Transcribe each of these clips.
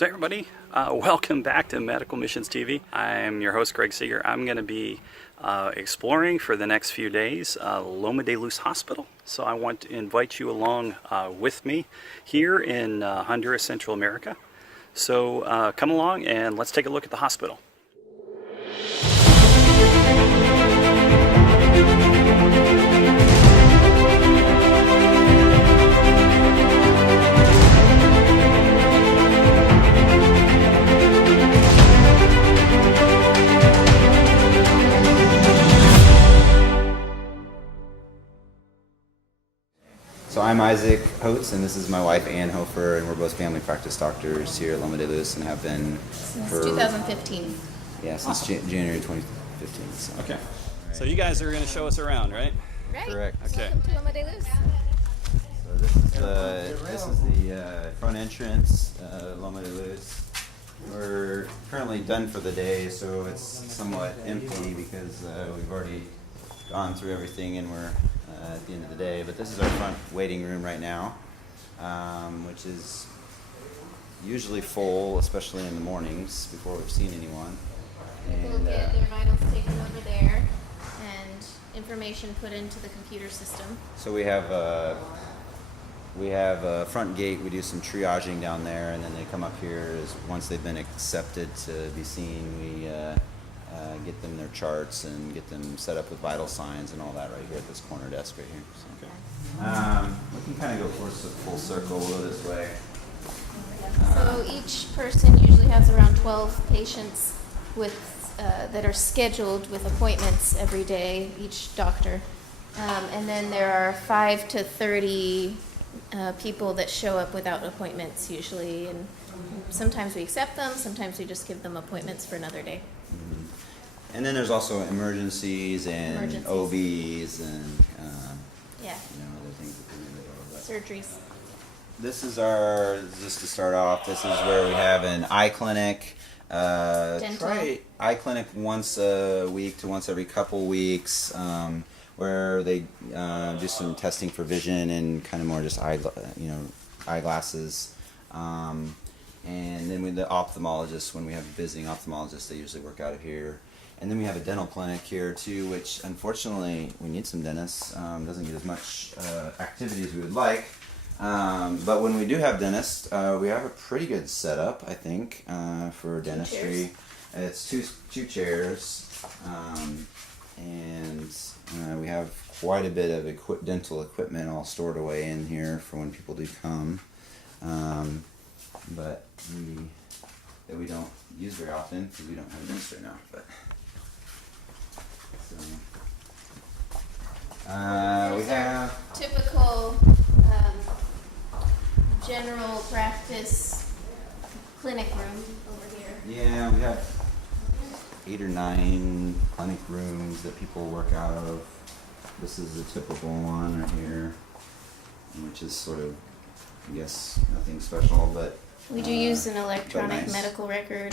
So everybody, welcome back to Medical Missions TV. I'm your host, Greg Seeger. I'm going to be exploring for the next few days Loma de Luz Hospital. So I want to invite you along with me here in Honduras, Central America. So come along and let's take a look at the hospital. So I'm Isaac Holtz, and this is my wife Ann Hofer, and we're both family practice doctors here at Loma de Luz, and have been since for 2015. Yeah, since January 2015. So. Okay. So you guys are going to show us around, right? Right. Correct. Okay. Welcome to Loma de Luz. So this is the front entrance, Loma de Luz. We're currently done for the day, so it's somewhat empty because we've already gone through everything, and we're at the end of the day. But this is our front waiting room right now, which is usually full, especially in the mornings before we've seen anyone. People get their vitals taken over there and information put into the computer system. So we have a front gate. We do some triaging down there, and then they come up here. Once they've been accepted to be seen, we get them their charts and get them set up with vital signs and all that right here at this corner desk right here. So, we can kind of go full circle. We'll go this way. So each person usually has around 12 patients that are scheduled with appointments every day, each doctor. And then there are 5 to 30 people that show up without appointments usually. And sometimes we accept them, sometimes we just give them appointments for another day. Mm-hmm. And then there's also emergencies and OBs and other things that come in. Surgeries. This is just to start off, this is where we have an eye clinic. Try eye clinic once a week to once every couple weeks, where they do some testing for vision and kind of more just eyeglasses. And then with the ophthalmologist, when we have visiting ophthalmologists, they usually work out of here. And then we have a dental clinic here too, which unfortunately we need some dentists. Doesn't get as much activity as we would like. But when we do have dentists, we have a pretty good setup, I think, for dentistry. It's two chairs, and we have quite a bit of dental equipment all stored away in here for when people do come. But we don't use very often because we don't have a dentist right now. But we have typical general practice clinic room over here. Yeah, we have 8 or 9 clinic rooms that people work out of. This is a typical one right here, which is sort of, I guess, nothing special, but we do use an electronic nice medical record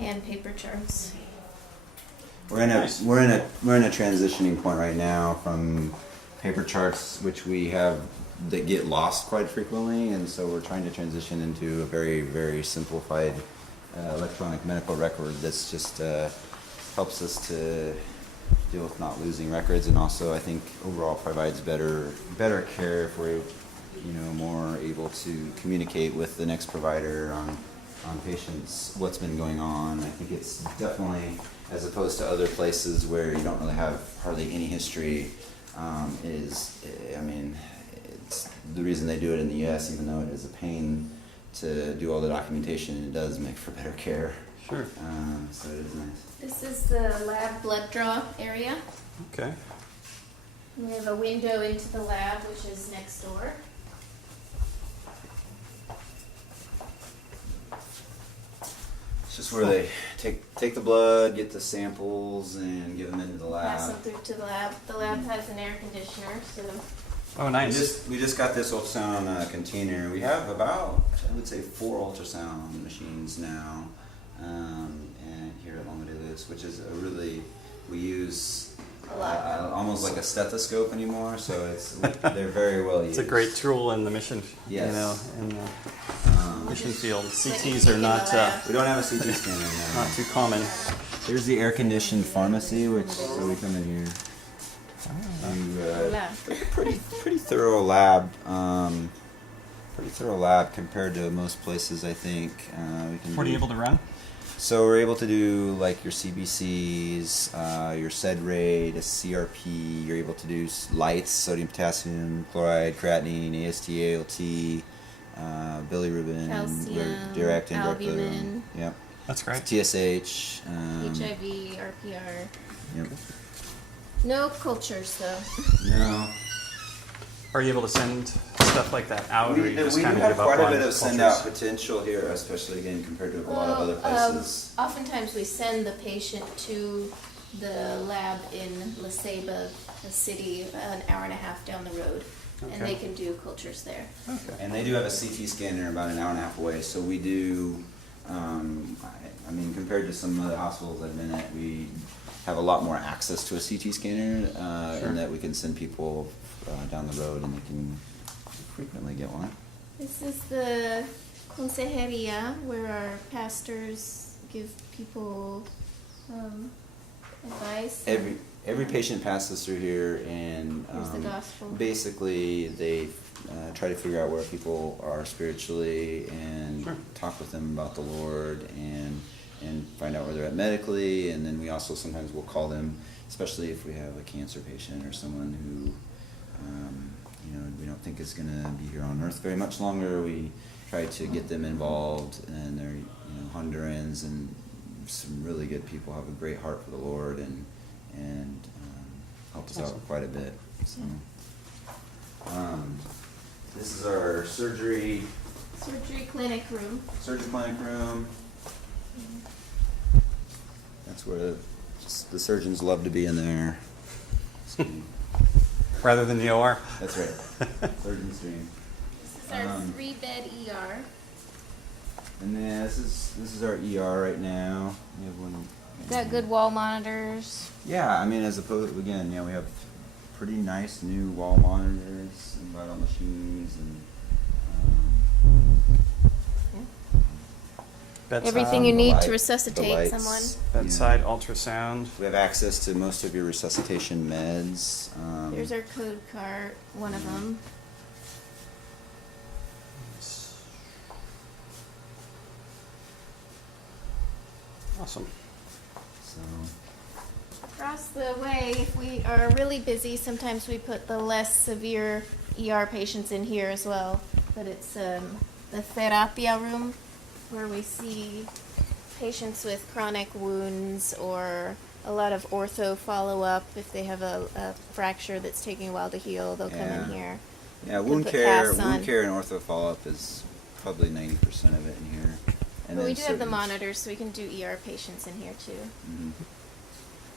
and paper charts. We're in a transitioning point right now from paper charts, which we have that get lost quite frequently, and so we're trying to transition into a very, very simplified electronic medical record that's just helps us to deal with not losing records, and also I think overall provides better care if we're more able to communicate with the next provider on patients what's been going on. I think it's definitely, as opposed to other places where you don't really have hardly any history, it's the reason they do it in the U.S., even though it is a pain to do all the documentation, it does make for better care. Sure. So it is nice. This is the lab blood draw area. Okay. We have a window into the lab, which is next door. It's just where they take the blood, get the samples, and give them into the lab. Pass them through to the lab. The lab has an air conditioner, so. Oh, nice. We just got this ultrasound container. We have about, I would say, 4 ultrasound machines now, and here at Loma de Luz, which is we use almost like a stethoscope anymore. So they're very well used. It's a great tool in the mission. Yes. mission just- field. it's like a CTs are kid not in the lab. We don't have a CT scanner now. not too common. Here's the air-conditioned pharmacy, which so we come in here. Lab. Pretty thorough lab. Pretty thorough lab compared to most places, I think. We can What are do- you able to run? So we're able to do like your CBCs, your SED rate, a CRP. You're able to do lights, sodium, potassium, chloride, creatinine, AST, ALT, bilirubin, Calcium, direct, indirect albumin. bilirubin. Yep. That's great. TSH. HIV, RPR. Yep. No cultures though. No. Are you able to send stuff like that out, or We you do just we do kind of have give up quite a on bit of send out cultures? potential here, especially again compared to a lot of other Well, places. oftentimes we send the patient to the lab in La Ceiba, a city an hour and a half down the road, and Okay. they can do cultures there. Okay. And they do have a CT scanner about an hour and a half away, so we do. I mean, compared to some other hospitals I've been at, we have a lot more access to a CT scanner, Sure. and that we can send people down the road, and they can frequently get one. This is the consejeria where our pastors give people advice. Every patient passes through here, and Here's the gospel. basically they try to figure out where people are spiritually and Sure. talk with them about the Lord and find out where they're at medically, and then we also sometimes will call them, especially if we have a cancer patient or someone who we don't think is going to be here on earth very much longer. We try to get them involved, and they're Hondurans and some really good people, have a great heart for the Lord, and help us Awesome. out quite a bit. So, this is our surgery clinic room. clinic room. That's where the surgeons love to be in there. So, Rather than the OR. that's right. Surgeon's dream. This is our 3-bed ER. And then this is our ER right now. We have one. Got good wall monitors. Yeah, I mean, as opposed again, we have pretty nice new wall monitors and vital machines and. Bedside, Everything you the need light- to the resuscitate lights. someone. bedside ultrasound. We have access to most of your resuscitation meds. There's our code card, one of them. Awesome. So, Across the way, if we are really busy, sometimes we put the less severe ER patients in here as well. But it's the therapia room where we see patients with chronic wounds or a lot of ortho follow-up. If they have a fracture that's taking a while to heal, they'll come in Yeah. here. yeah, Could wound put care, casts on. and ortho follow-up is probably 90% of it in here. And But we then do have the surgeons. monitors, so we can do ER patients in here too. Mhm.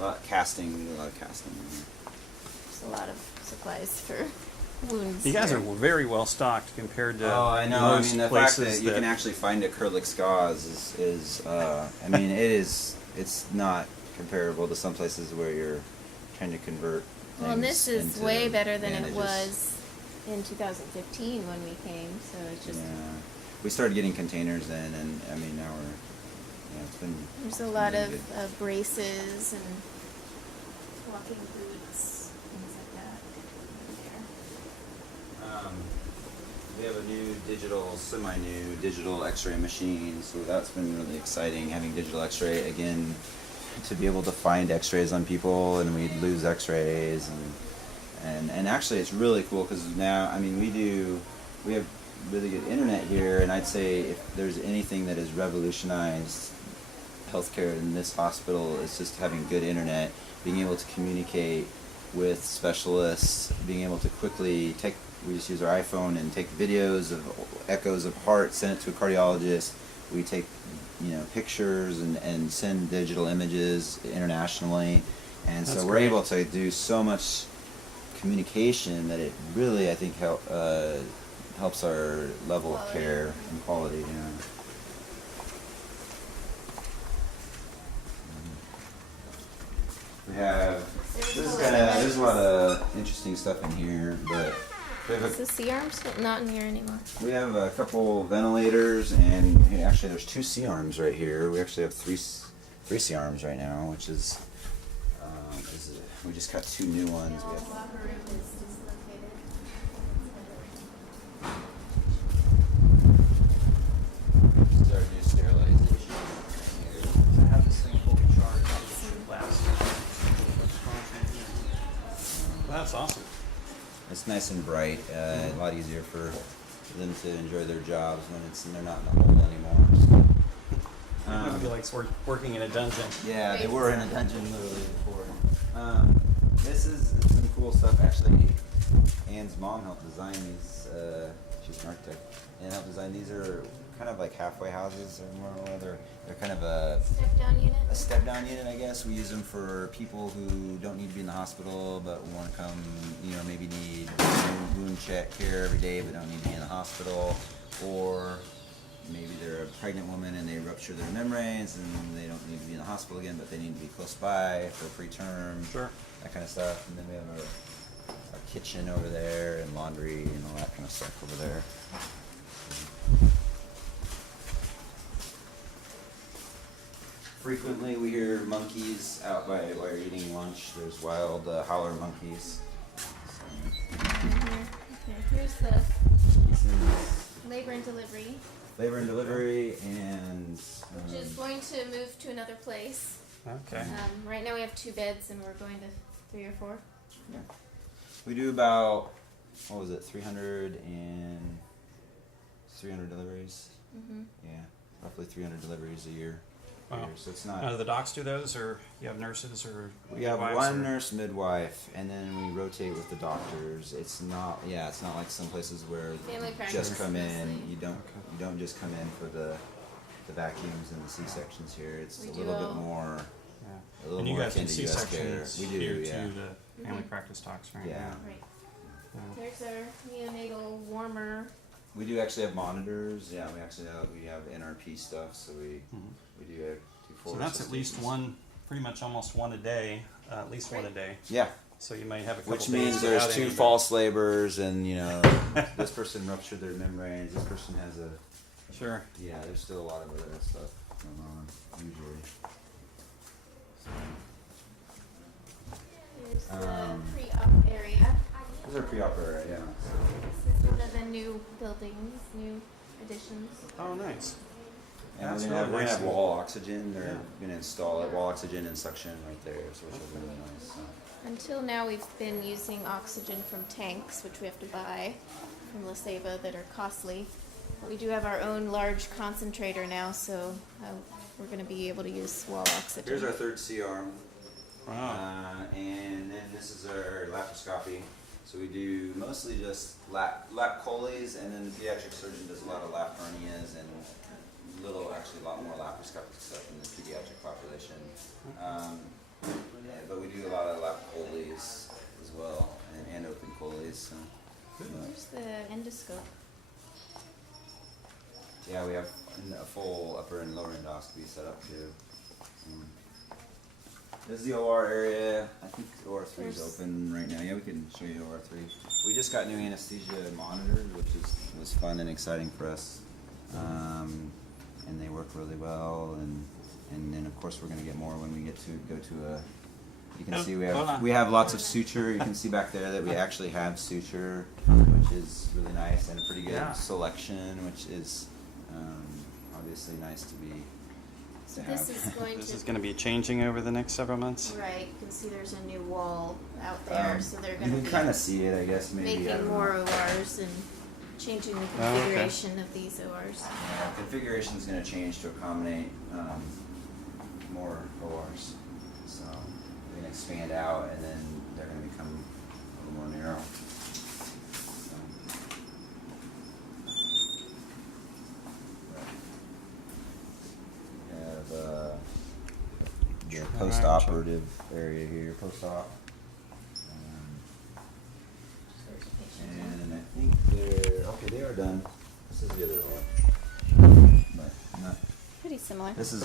A lot of casting in here. There's a lot of supplies for wounds. You guys here. are very well stocked compared to Oh, I know. most I mean, the fact places that you can actually find acrylic gauze is I mean, it's not comparable to some places where you're trying to convert. Well, and things this is into way better than it bandages. was in 2015 when we came, so it's just, Yeah, we started getting containers in, and I mean now it's been. there's a it's lot been of really good. braces and walking boots, things like that. We have a new semi-new digital X-ray machine, so that's been really exciting having digital X-ray again, to be able to find X-rays on people, and we'd lose X-rays, and actually it's really cool because now, I mean, we have really good internet here, and I'd say if there's anything that has revolutionized healthcare in this hospital, it's just having good internet, being able to communicate with specialists, being able to quickly we just use our iPhone and take videos of echoes of heart, send it to a cardiologist. We take pictures and send digital images internationally, and That's so we're great. able to do so much communication that it really, I think, helps our level of Quality. care and quality. Yeah. We have there's a lot of interesting stuff in here, but We have Is the C-arms not in here anymore? We have a couple ventilators, and actually there's 2 C-arms right here. We actually have three C-arms right now, which is we just got 2 new ones. Yeah, We the have, locker room is dislocated. this is our new sterilization here. I have this thing fully charged. It should last. That's awesome. It's nice and bright. A lot easier for them to enjoy their jobs when they're not in the hole anymore. So, Nobody likes working in a dungeon. yeah, they were in a dungeon literally before. This is some cool stuff. Actually, Anne's mom helped design these. She's an architect, and helped design these. Are kind of like halfway houses, or more or less. They're kind of a Step-down unit? step-down unit, I guess. We use them for people who don't need to be in the hospital, but want to come, maybe need wound check care every day, but don't need to be in the hospital, or maybe they're a pregnant woman and they rupture their membranes and they don't need to be in the hospital again, but they need to be close by for preterm, Sure. that kind of stuff. And then we have our kitchen over there and laundry and all that kind of stuff over there. Frequently we hear monkeys out while you're eating lunch. There's wild howler monkeys. Okay, here's the This is labor and delivery, labor and delivery, and which is going to move to another place. Okay. Right now we have 2 beds and we're going to 3 or 4. yeah. We do about 300 deliveries. Mm-hmm. Yeah, roughly 300 deliveries a year. Wow. So it's Now, not. do the docs do those, or you have nurses, or We have midwives, one or- nurse midwife, and then we rotate with the doctors. It's not like some places where Family you practice just come in. mostly. You don't just come in for the vacuums and the C-sections here. It's We a do little bit all- more. Yeah. A little And you more guys do akin to US care. C-sections We do, here yeah. too, the family Mhm. practice docs, right? Yeah. Right. Yeah. There's our neonatal warmer. We do actually have monitors. Yeah, we have NRP stuff, so we do have 2 So force that's at least systems. one, pretty much almost one a day, at least one a day. Yeah, So you may have a couple which days means there's without 2 any, but- false labors, and this person ruptured their membranes. This person has a. Sure. Yeah, there's still a lot of other stuff going on usually. So, Here's the Um, pre-op area. those are pre-op area, yeah. This is one of the new buildings, new additions. Oh, nice. And That's we're really gonna nice. have wall oxygen. They're Yeah. gonna install it, wall oxygen and suction right there, so which is really nice. So. Until now, we've been using oxygen from tanks, which we have to buy from La Ceiba, that are costly. But we do have our own large concentrator now, so we're going to be able to use wall oxygen. Here's our 3rd C-arm. Wow. And then this is our laparoscopy. So we do mostly just lap choles, and then the pediatric surgeon does a lot of lap hernias and a lot more laparoscopic stuff in the pediatric population. But we do a lot of lap choles as well, and open choles. So. Here's the endoscope. Yeah, we have a full upper and lower endoscopy set up too. This is the OR area. I think OR3 is open right now. Yeah, we can show you OR3. We just got new anesthesia monitors, which was fun and exciting for us. And they work really well. And then of course we're going to get more when we get to go to a. You can see we have lots of suture. You can see back there that we actually have suture, which is really nice, and a pretty good Yeah. selection, which is obviously nice to be. So to this have. is going This to... is going to be changing over the next several months. Right, you can see there's a new wall out there, so they're You going can to kind be of see it, I guess. Maybe I making don't more know. ORs and changing the Oh, okay. configuration of these ORs. Yeah, configuration is going to change to accommodate more ORs. So they're going to expand out, and then they're going to become a little more narrow. So, we have the post-operative area here, post-op. And I think they are done. This is the other one. But not. Pretty similar. This is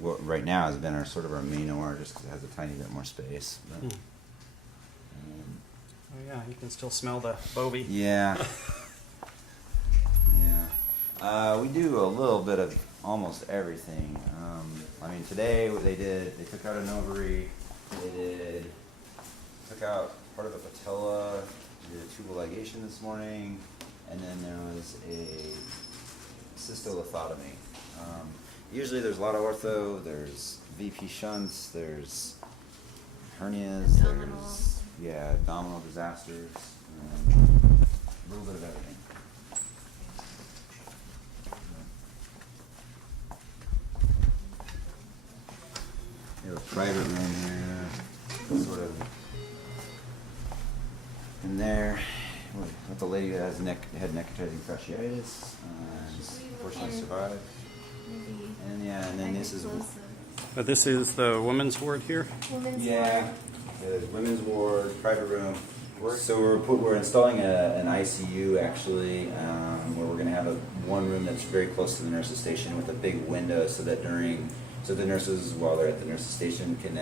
what right now has been our main OR, just because it has a tiny bit more space. But, Oh yeah, you can still smell the Bobby. Yeah. Yeah. We do a little bit of almost everything. I mean, today they took out an ovary, took out part of a patella, did a tubal ligation this morning, and then there was a cystolithotomy. Usually there's a lot of ortho, there's VP shunts, there's hernias, Abdominal. there's abdominal disasters, a little bit of everything. We have a private room here, sort of in there, with the lady that has had necrotizing fasciitis, unfortunately survived. Maybe And then this is But this is the women's ward here? women's the women's ward, private room. So we're installing an ICU actually, where we're going to have one room that's very close to the nurse's station with a big window, so that the nurses, while they're at the nurse's station, can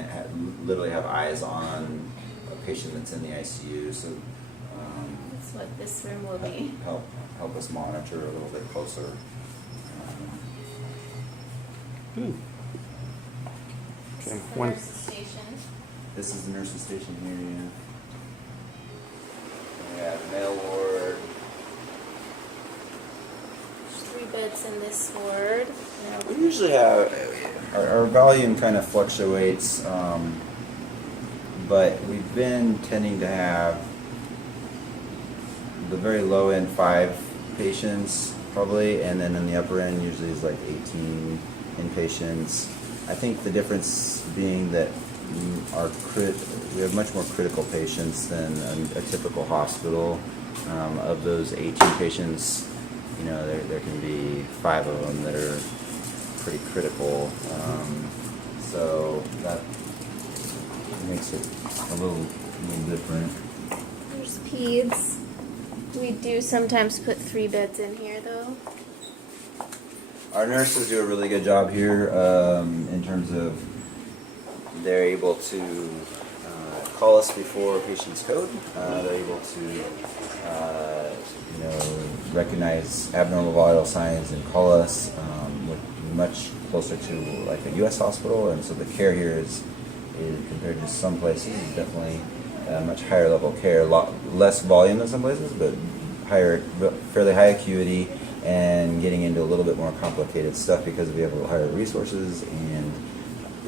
literally have eyes on a patient that's in the ICU. So That's what this room will be. help us monitor a little bit closer. Okay. This is the One. nurse's station. This is the nurse's station here. We have male ward. There's 3 beds in this ward. Yeah, we usually have our volume kind of fluctuates, but we've been tending to have the very low end 5 patients probably, and then in the upper end usually is like 18 inpatients. I think the difference being that we have much more critical patients than a typical hospital. Of those 18 patients, there can be 5 of them that are pretty critical. So that makes it a little different. There's peds. We do sometimes put 3 beds in here though. Our nurses do a really good job here in terms of they're able to call us before patients code. They're able to recognize abnormal vital signs and call us. We're much closer to like a U.S. hospital, and so the care here is compared to some places is definitely much higher level care. A lot less volume than some places, but fairly high acuity, and getting into a little bit more complicated stuff because we have a little higher resources and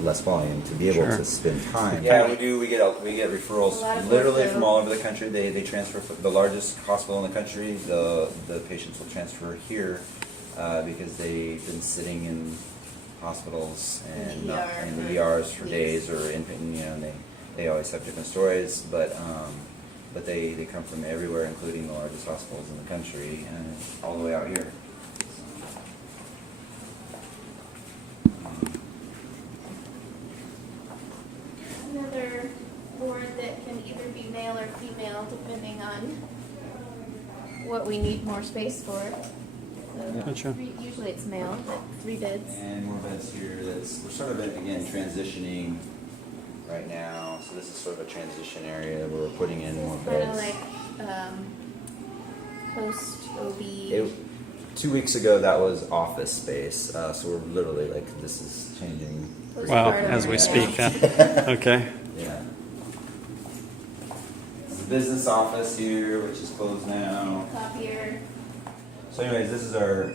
less volume to be able to spend time. Yeah, we do. We get referrals literally from all over the country. They transfer from the largest hospital in the country. The patients will transfer here because they've been sitting in hospitals and in ERs for days, or and they always have different stories, but they come from everywhere, including the largest hospitals in the country, and all the way out here. Another ward that can either be male or female depending on what we need more space for. So Gotcha. usually it's male, but 3 beds. And more beds here. We're sort of again transitioning right now. So this is sort of a transition area where we're putting in more Kind of beds. like post OB. 2 weeks ago that was office space. So we're literally this is changing. Wow, as we speak. Okay. Yeah. It's a business office here, which is closed now. Copier. So anyways, this is our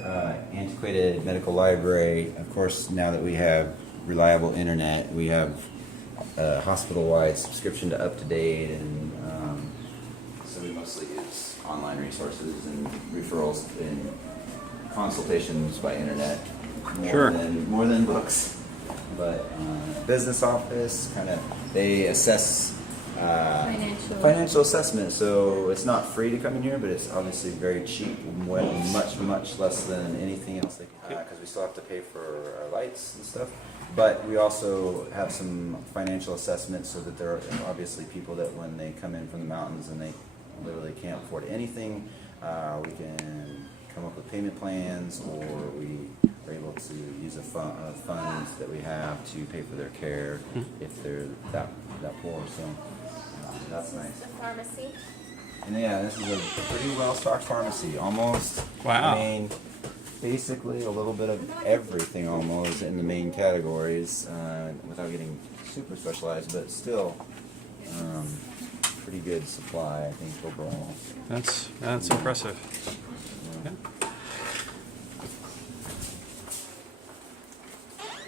antiquated medical library. Of course, now that we have reliable internet, we have a hospital-wide subscription to UpToDate, and so we mostly use online resources and referrals and consultations by internet more than books. But business office, they assess financial assessment. So it's not free to come in here, but it's obviously very cheap, much less than anything else they can, because we still have to pay for our lights and stuff. But we also have some financial assessments, so that there are obviously people that when they come in from the mountains and they literally can't afford anything, we can come up with payment plans, or we are able to use a funds that we have to pay for their care if they're that poor. So that's nice. The pharmacy. And yeah, this is a pretty well-stocked pharmacy. Almost, Wow. I mean, basically a little bit of everything almost in the main categories, without getting super specialized, but still pretty good supply, I think, overall. That's impressive. Yeah.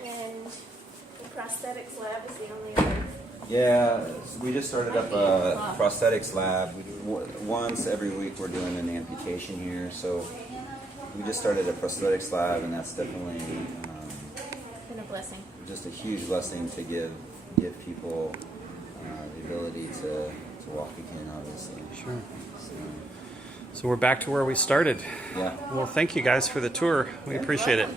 And the Prosthetics Lab is the only other. Yeah, so we just started up a Prosthetics Lab. We do once every week we're doing an amputation here, so we just started a Prosthetics Lab, and that's definitely Been a blessing. just a huge blessing to give people the ability to walk again, obviously. Sure. So we're back to where we started. Yeah. Well, thank you guys for the tour. We appreciate it.